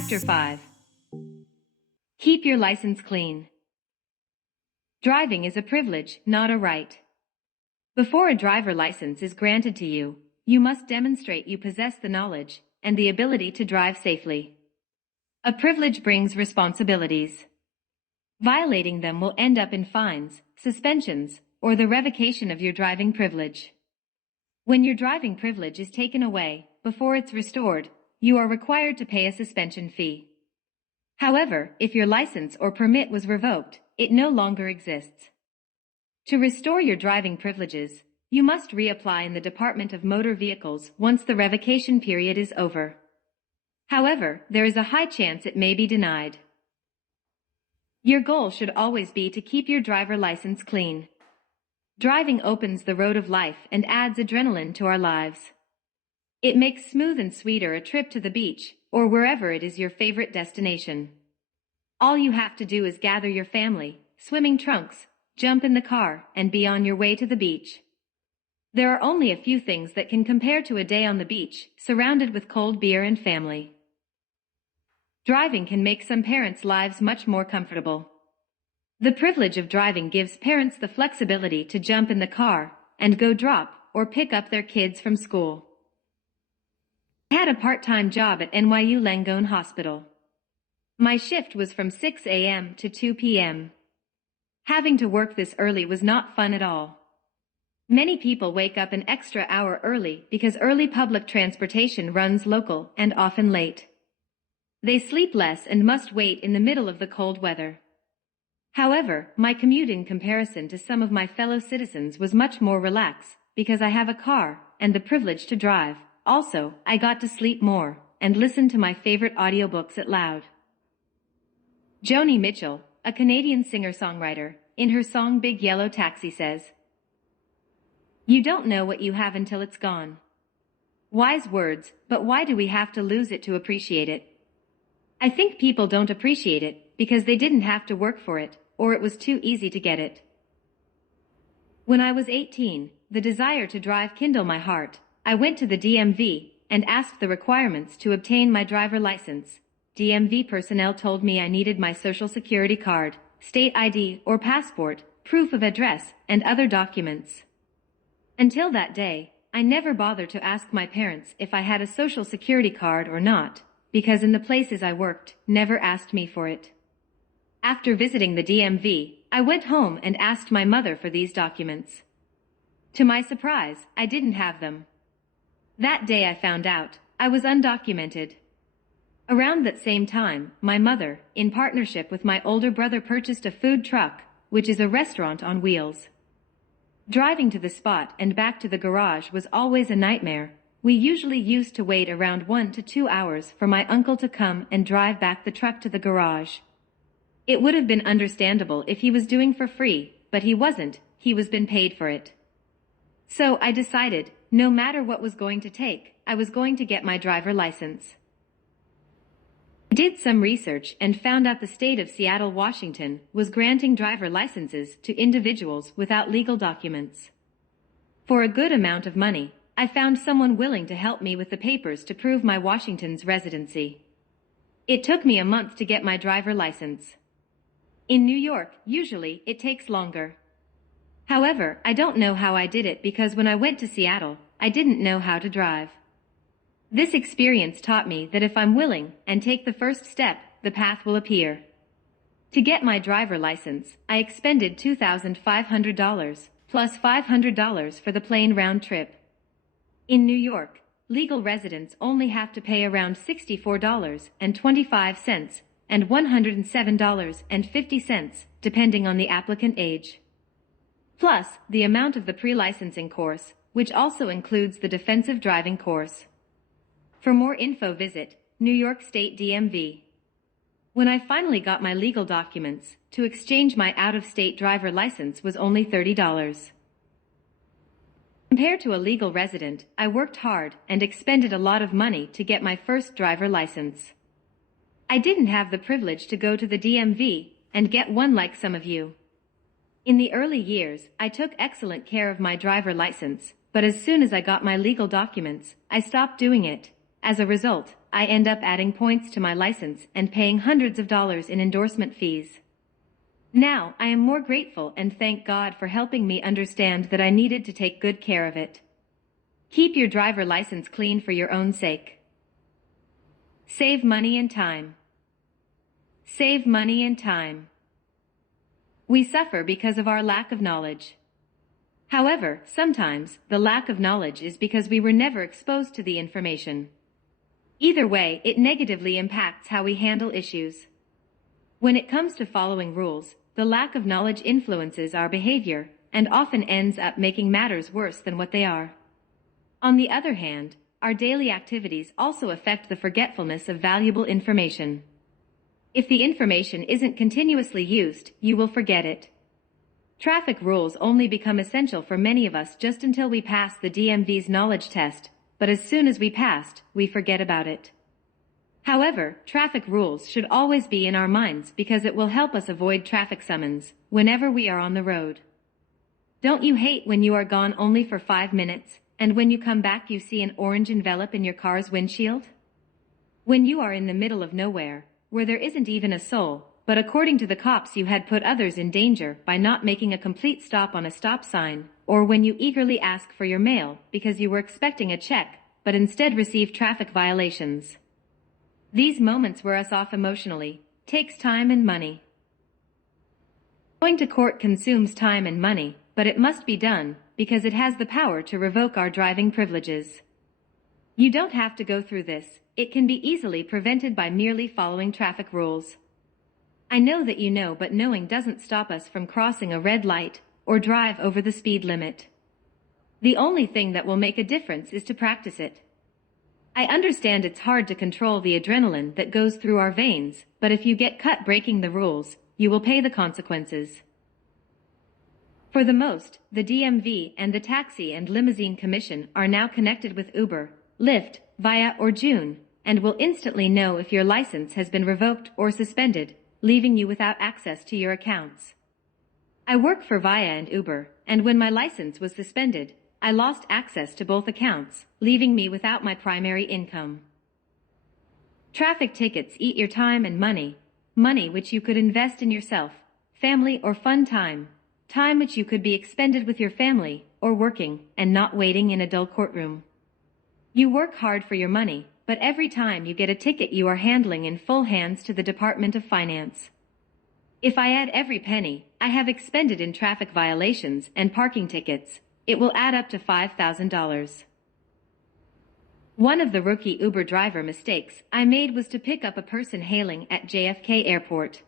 Chapter 5. Keep your license clean. Driving is a privilege, not a right. Before a driver license is granted to you, you must demonstrate you possess the knowledge and the ability to drive safely. A privilege brings responsibilities. Violating them will end up in fines, suspensions, or the revocation of your driving privilege. When your driving privilege is taken away, before it's restored, you are required to pay a suspension fee. However, if your license or permit was revoked, it no longer exists. To restore your driving privileges, you must reapply in the Department of Motor Vehicles once the revocation period is over. However, there is a high chance it may be denied. Your goal should always be to keep your driver license clean. Driving opens the road of life and adds adrenaline to our lives. It makes smooth and sweeter a trip to the beach, or wherever it is your favorite destination. All you have to do is gather your family, swimming trunks, jump in the car, and be on your way to the beach. There are only a few things that can compare to a day on the beach, surrounded with cold beer and family. Driving can make some parents' lives much more comfortable. The privilege of driving gives parents the flexibility to jump in the car and go drop or pick up their kids from school. I had a part-time job at NYU Langone Hospital. My shift was from 6 a.m. to 2 p.m. Having to work this early was not fun at all. Many people wake up an extra hour early because early public transportation runs local and often late. They sleep less and must wait in the middle of the cold weather. However, my commute in comparison to some of my fellow citizens was much more relaxed because I have a car and the privilege to drive. Also, I got to sleep more and listen to my favorite audiobooks out loud. Joni Mitchell, a Canadian singer-songwriter, in her song Big Yellow Taxi says, "You don't know what you have until it's gone." Wise words, but why do we have to lose it to appreciate it? I think people don't appreciate it because they didn't have to work for it, or it was too easy to get it. When I was 18, the desire to drive kindled my heart. I went to the DMV and asked the requirements to obtain my driver license. DMV personnel told me I needed my social security card, state ID or passport, proof of address, and other documents. Until that day, I never bothered to ask my parents if I had a social security card or not, because in the places I worked, never asked me for it. After visiting the DMV, I went home and asked my mother for these documents. To my surprise, I didn't have them. That day I found out I was undocumented. Around that same time, my mother, in partnership with my older brother, purchased a food truck, which is a restaurant on wheels. Driving to the spot and back to the garage was always a nightmare. We usually used to wait around 1 to 2 hours for my uncle to come and drive back the truck to the garage. It would have been understandable if he was doing for free, but he wasn't, he was been paid for it. So I decided, no matter what was going to take, I was going to get my driver license. I did some research and found out the state of Seattle, Washington, was granting driver licenses to individuals without legal documents. For a good amount of money, I found someone willing to help me with the papers to prove my Washington's residency. It took me a month to get my driver license. In New York, usually, it takes longer. However, I don't know how I did it because when I went to Seattle, I didn't know how to drive. This experience taught me that if I'm willing and take the first step, the path will appear. To get my driver license, I expended $2,500 plus $500 for the plane round trip. In New York, legal residents only have to pay around $64.25 and $107.50, depending on the applicant age. Plus, the amount of the pre-licensing course, which also includes the defensive driving course. For more info, visit New York State DMV. When I finally got my legal documents, to exchange my out-of-state driver license was only $30. Compared to a legal resident, I worked hard and expended a lot of money to get my first driver license. I didn't have the privilege to go to the DMV and get one like some of you. In the early years, I took excellent care of my driver license, but as soon as I got my legal documents, I stopped doing it. As a result, I end up adding points to my license and paying hundreds of dollars in endorsement fees. Now, I am more grateful and thank God for helping me understand that I needed to take good care of it. Keep your driver license clean for your own sake. Save money and time. Save money and time. We suffer because of our lack of knowledge. However, sometimes, the lack of knowledge is because we were never exposed to the information. Either way, it negatively impacts how we handle issues. When it comes to following rules, the lack of knowledge influences our behavior and often ends up making matters worse than what they are. On the other hand, our daily activities also affect the forgetfulness of valuable information. If the information isn't continuously used, you will forget it. Traffic rules only become essential for many of us just until we pass the DMV's knowledge test, but as soon as we passed, we forget about it. However, traffic rules should always be in our minds because it will help us avoid traffic summons whenever we are on the road. Don't you hate when you are gone only for 5 minutes, and when you come back you see an orange envelope in your car's windshield? When you are in the middle of nowhere, where there isn't even a soul, but according to the cops you had put others in danger by not making a complete stop on a stop sign, or when you eagerly ask for your mail because you were expecting a check, but instead received traffic violations. These moments wear us off emotionally, takes time and money. Going to court consumes time and money, but it must be done, because it has the power to revoke our driving privileges. You don't have to go through this, it can be easily prevented by merely following traffic rules. I know that you know, but knowing doesn't stop us from crossing a red light or drive over the speed limit. The only thing that will make a difference is to practice it. I understand it's hard to control the adrenaline that goes through our veins, but if you get caught breaking the rules, you will pay the consequences. For the most, the DMV and the Taxi and Limousine Commission are now connected with Uber, Lyft, Via or June, and will instantly know if your license has been revoked or suspended, leaving you without access to your accounts. I work for Via and Uber, and when my license was suspended, I lost access to both accounts, leaving me without my primary income. Traffic tickets eat your time and money which you could invest in yourself, family or fun time which you could be expended with your family or working and not waiting in a dull courtroom. You work hard for your money, but every time you get a ticket you are handling in full hands to the Department of Finance. If I add every penny I have expended in traffic violations and parking tickets, it will add up to $5,000. One of the rookie Uber driver mistakes I made was to pick up a person hailing at JFK Airport.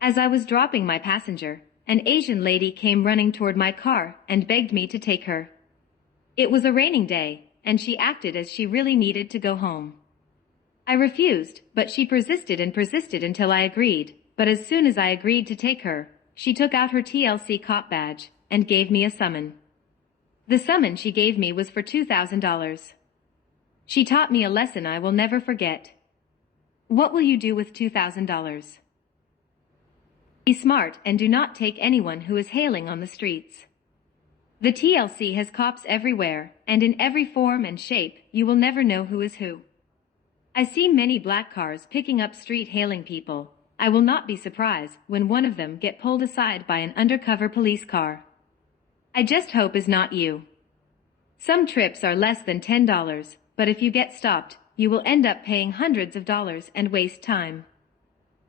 As I was dropping my passenger, an Asian lady came running toward my car and begged me to take her. It was a raining day, and she acted as she really needed to go home. I refused, but she persisted and persisted until I agreed, but as soon as I agreed to take her, she took out her TLC cop badge and gave me a summon. The summon she gave me was for $2,000. She taught me a lesson I will never forget. What will you do with $2,000? Be smart and do not take anyone who is hailing on the streets. The TLC has cops everywhere, and in every form and shape, you will never know who is who. I see many black cars picking up street hailing people. I will not be surprised when one of them get pulled aside by an undercover police car. I just hope is not you. Some trips are less than $10, but if you get stopped, you will end up paying hundreds of dollars and waste time.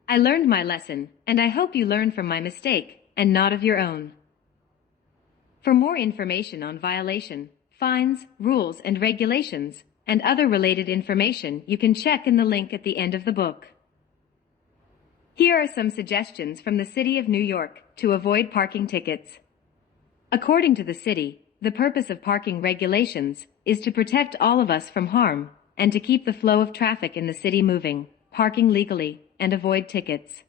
I learned my lesson, and I hope you learn from my mistake, and not of your own. For more information on violation, fines, rules and regulations, and other related information you can check in the link at the end of the book. Here are some suggestions from the City of New York to avoid parking tickets. According to the city, the purpose of parking regulations is to protect all of us from harm and to keep the flow of traffic in the city moving, parking legally, and avoid tickets.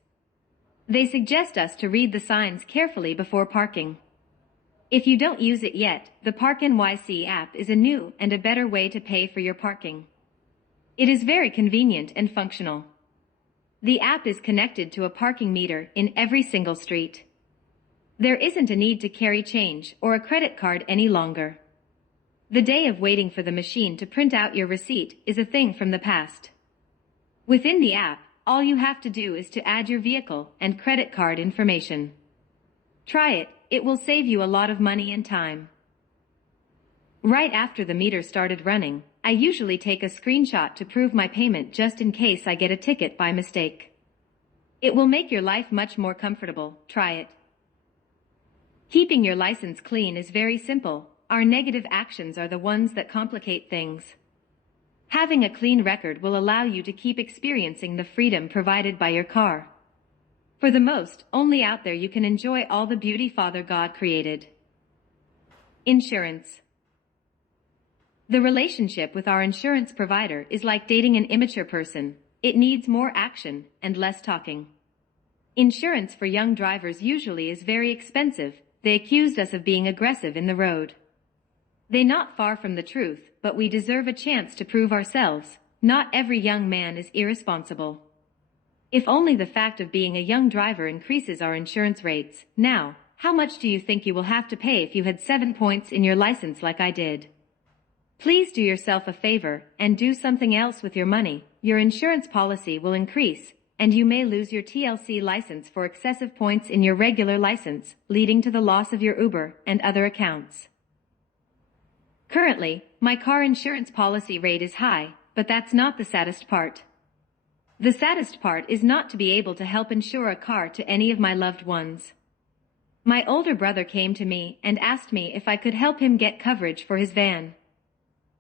They suggest us to read the signs carefully before parking. If you don't use it yet, the Park NYC app is a new and a better way to pay for your parking. It is very convenient and functional. The app is connected to a parking meter in every single street. There isn't a need to carry change or a credit card any longer. The day of waiting for the machine to print out your receipt is a thing from the past. Within the app, all you have to do is to add your vehicle and credit card information. Try it, it will save you a lot of money and time. Right after the meter started running, I usually take a screenshot to prove my payment just in case I get a ticket by mistake. It will make your life much more comfortable. Try it. Keeping your license clean is very simple. Our negative actions are the ones that complicate things. Having a clean record will allow you to keep experiencing the freedom provided by your car. For the most, only out there you can enjoy all the beauty Father God created. Insurance. The relationship with our insurance provider is like dating an immature person. It needs more action and less talking. Insurance for young drivers usually is very expensive. They accused us of being aggressive in the road. They not far from the truth, but we deserve a chance to prove ourselves. Not every young man is irresponsible. If only the fact of being a young driver increases our insurance rates. Now, how much do you think you will have to pay if you had 7 points in your license like I did? Please do yourself a favor and do something else with your money. Your insurance policy will increase, and you may lose your TLC license for excessive points in your regular license, leading to the loss of your Uber and other accounts. Currently, my car insurance policy rate is high, but that's not the saddest part. The saddest part is not to be able to help insure a car to any of my loved ones. My older brother came to me and asked me if I could help him get coverage for his van.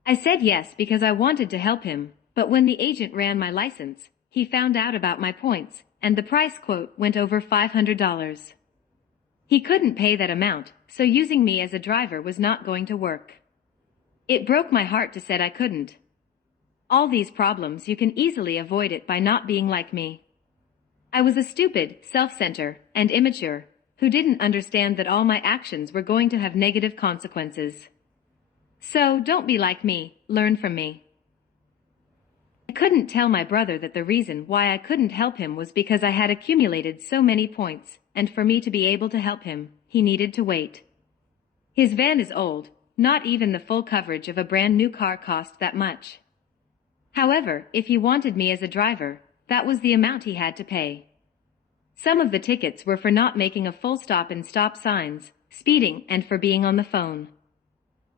I said yes because I wanted to help him, but when the agent ran my license, he found out about my points, and the price quote went over $500. He couldn't pay that amount, so using me as a driver was not going to work. It broke my heart to say I couldn't. All these problems you can easily avoid it by not being like me. I was a stupid, self-centered, and immature, who didn't understand that all my actions were going to have negative consequences. So, don't be like me, learn from me. I couldn't tell my brother that the reason why I couldn't help him was because I had accumulated so many points, and for me to be able to help him, he needed to wait. His van is old, not even the full coverage of a brand new car cost that much. However, if he wanted me as a driver, that was the amount he had to pay. Some of the tickets were for not making a full stop in stop signs, speeding, and for being on the phone.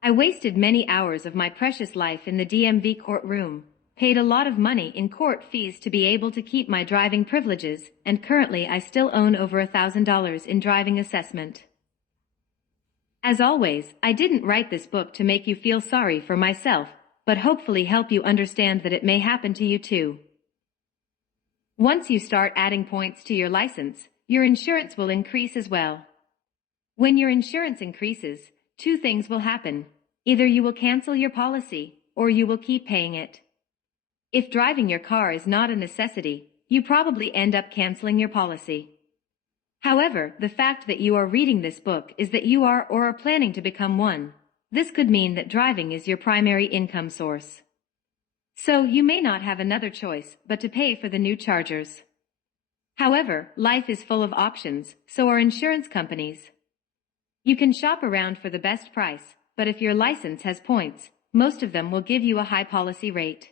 I wasted many hours of my precious life in the DMV courtroom, paid a lot of money in court fees to be able to keep my driving privileges, and currently I still own over $1,000 in driving assessment. As always, I didn't write this book to make you feel sorry for myself, but hopefully help you understand that it may happen to you too. Once you start adding points to your license, your insurance will increase as well. When your insurance increases, 2 things will happen. Either you will cancel your policy, or you will keep paying it. If driving your car is not a necessity, you probably end up canceling your policy. However, the fact that you are reading this book is that you are or are planning to become one. This could mean that driving is your primary income source. So you may not have another choice but to pay for the new chargers. However, life is full of options, so are insurance companies. You can shop around for the best price, but if your license has points, most of them will give you a high policy rate.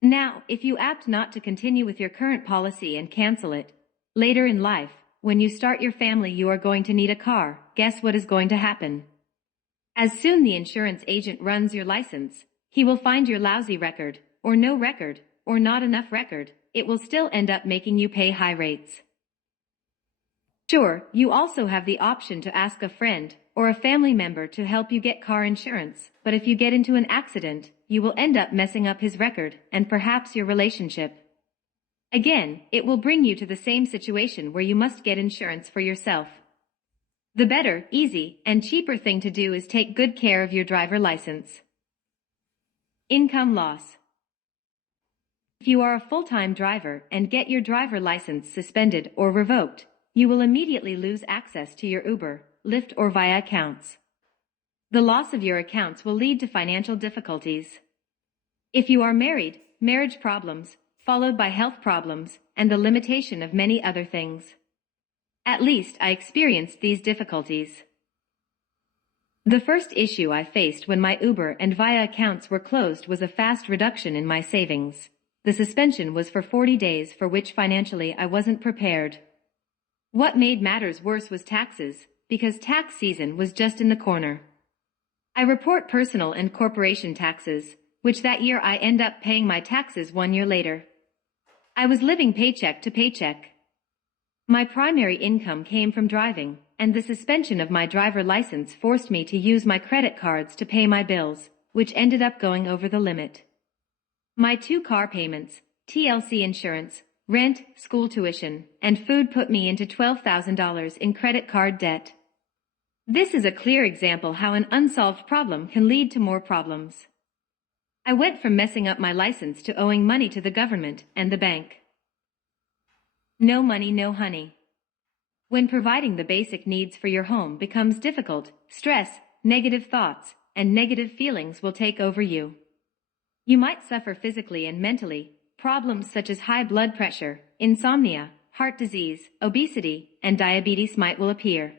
Now, if you opt not to continue with your current policy and cancel it, later in life, when you start your family you are going to need a car. Guess what is going to happen? As soon the insurance agent runs your license, he will find your lousy record, or no record, or not enough record. It will still end up making you pay high rates. Sure, you also have the option to ask a friend or a family member to help you get car insurance, but if you get into an accident, you will end up messing up his record and perhaps your relationship. Again, it will bring you to the same situation where you must get insurance for yourself. The better, easy, and cheaper thing to do is take good care of your driver license. Income loss. If you are a full-time driver and get your driver license suspended or revoked, you will immediately lose access to your Uber, Lyft, or Via accounts. The loss of your accounts will lead to financial difficulties. If you are married, marriage problems, followed by health problems, and the limitation of many other things. At least I experienced these difficulties. The first issue I faced when my Uber and Via accounts were closed was a fast reduction in my savings. The suspension was for 40 days, for which financially I wasn't prepared. What made matters worse was taxes, because tax season was just in the corner. I report personal and corporation taxes, which that year I end up paying my taxes 1 year later. I was living paycheck to paycheck. My primary income came from driving, and the suspension of my driver license forced me to use my credit cards to pay my bills, which ended up going over the limit. My 2 car payments, TLC insurance, rent, school tuition, and food put me into $12,000 in credit card debt. This is a clear example how an unsolved problem can lead to more problems. I went from messing up my license to owing money to the government and the bank. No money, no honey. When providing the basic needs for your home becomes difficult, stress, negative thoughts, and negative feelings will take over you. You might suffer physically and mentally. Problems such as high blood pressure, insomnia, heart disease, obesity, and diabetes will appear.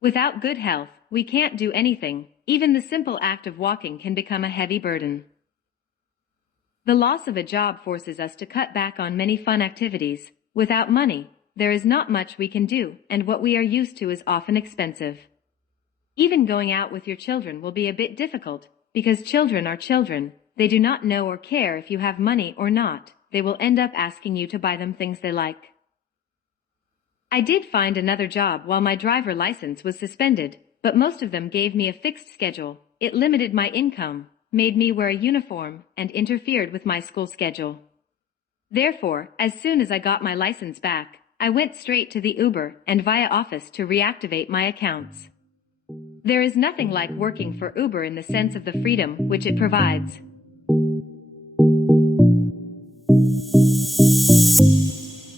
Without good health, we can't do anything. Even the simple act of walking can become a heavy burden. The loss of a job forces us to cut back on many fun activities. Without money, there is not much we can do, and what we are used to is often expensive. Even going out with your children will be a bit difficult, because children are children. They do not know or care if you have money or not. They will end up asking you to buy them things they like. I did find another job while my driver license was suspended, but most of them gave me a fixed schedule. It limited my income, made me wear a uniform, and interfered with my school schedule. Therefore, as soon as I got my license back, I went straight to the Uber and Via office to reactivate my accounts. There is nothing like working for Uber in the sense of the freedom which it provides.